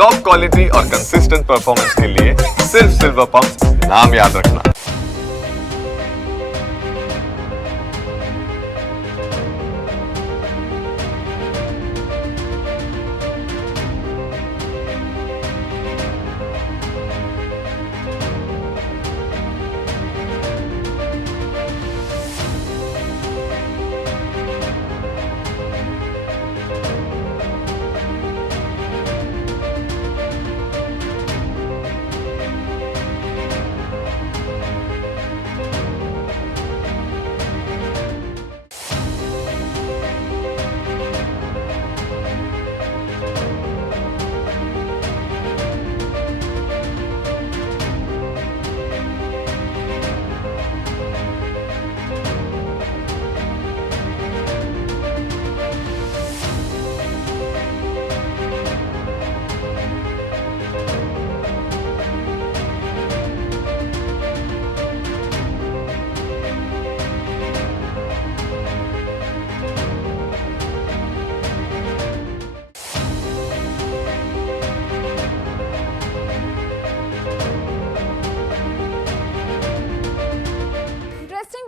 Top quality और consistent performance के लिए सिर्फ सिल्वर पंप नाम याद रखना।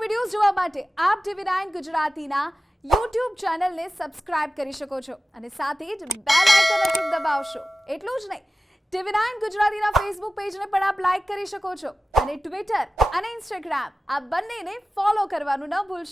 વિડિયોઝ જોવા માટે આપ TV9 ગુજરાતીના YouTube ચેનલને સબસ્ક્રાઇબ કરી શકો છો અને સાથે જ બેલ આઇકન અચૂક દબાવશો। એટલું જ નહીં, TV9 ગુજરાતીના Facebook પેજને પણ આપ લાઈક કરી શકો છો અને Twitter અને Instagram આ બંનેને ફોલો કરવાનું ન ભૂલશો।